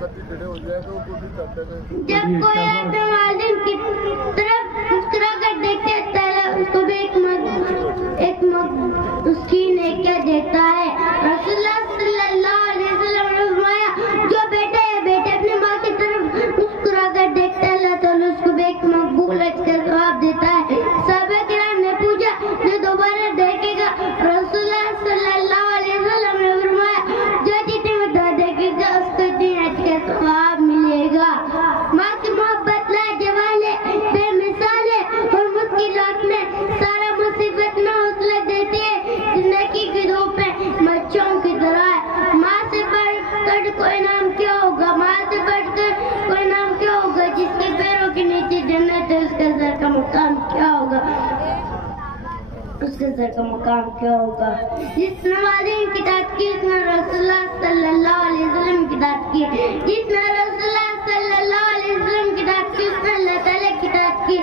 جب کوئی اپنے والدین کی طرف مسکرا کر دیکھتا ہے اس کو بھی ایک اس کی نیکیاں دیتا ہے. رسول اللہ صلی اللہ علیہ وسلم نے فرمایا جو بیٹا یا بیٹے اپنی ماں کی طرف مسکرا کر دیکھتا ہے اللہ تعالیٰ اس کو بھی ایک مقبول حج کا ثواب دیتا ہے. صحابہ کرام نے پوچھا جو دوبارہ دیکھے گا؟ رسول اللہ صلی اللہ علیہ وسلم نے فرمایا جو جتنے مدد دیکھے گا اس کو اتنی حج کا ثواب ملے گا. ماں کی محبت لاجواب ہے، بے مثال ہے اور مشکلات میں سارا مصیبت میں حوصلہ دیتی ہے. زندگی کی دھوپ میں بچوں کی طرح ہے. ماں سے بڑھ کر کوئی نام کیا ہوگا؟ ماں سے بڑھ کر کوئی نام کیا ہوگا؟ جس کے پیروں کے نیچے جنت ہے اس کا سر کا مقام کیا ہوگا؟ اس کے سر کا مقام کیا ہوگا؟ جس نے والدین کی اطاعت کی اس نے رسول اللہ صلی اللہ علیہ وسلم کی اطاعت کی. جس نے رسول اللہ صلی اللہ علیہ وسلم کی اطاعت کی اس نے اللہ تعالیٰ کی اطاعت کی.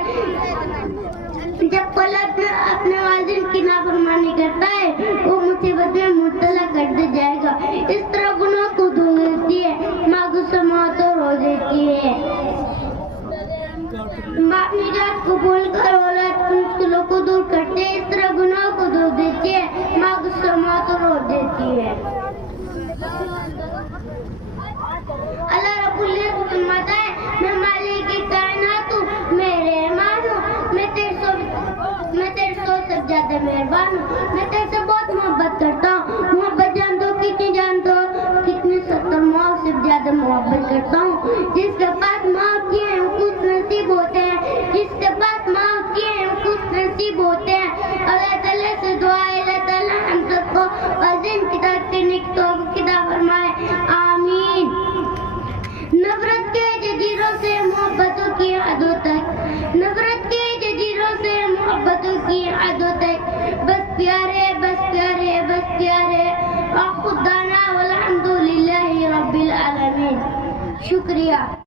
جب کوئی اپنے والدین کی نافرمانی کرتا ہے وہ مصیبت میں مبتلا کر دیا جائے گا. اس طرح گناہ کو دھو دیتی ہے، ماں کو سماعت اور رو دیتی ہے. ماں اپنی ذات کو بھول کر اولاد کی مشکلوں کو دور کرتے ہیں، اس طرح گناہ کو دھو دیتی ہے، ماں کو سماعت اور رو دیتی ہے. اللہ رب العزت فرماتا ہے میں مالک کائنات ہوں، میرے رحمان ہوں، میں تیرے سے زیادہ مہربان ہوں، میں تیرے سے بہت محبت کرتا ہوں. محبت جانتا ہوں کتنی جانتا ہوں کتنی 70 ماں سے زیادہ محبت کرتا ہوں. جس کے پاس ماں کی ہے وہ خوش نصیب ہوتے ہیں، جس کے پاس ماں کی ہے وہ خوش نصیب ہوتے ہیں. اللہ تعالیٰ سے دعا ہے اللہ تعالیٰ ہم سب کو والدین کی اطاعت کرنے کی توفیق عطا فرمائے، آمین. نفرت کے جزیروں سے محبتوں کی حدوں تک، نفرت کے جزیروں سے محبتوں کی حدوں تک، بس پیارے بس پیارے بس پیارے. خدانا والحمد للہ رب العالمین. شکریہ.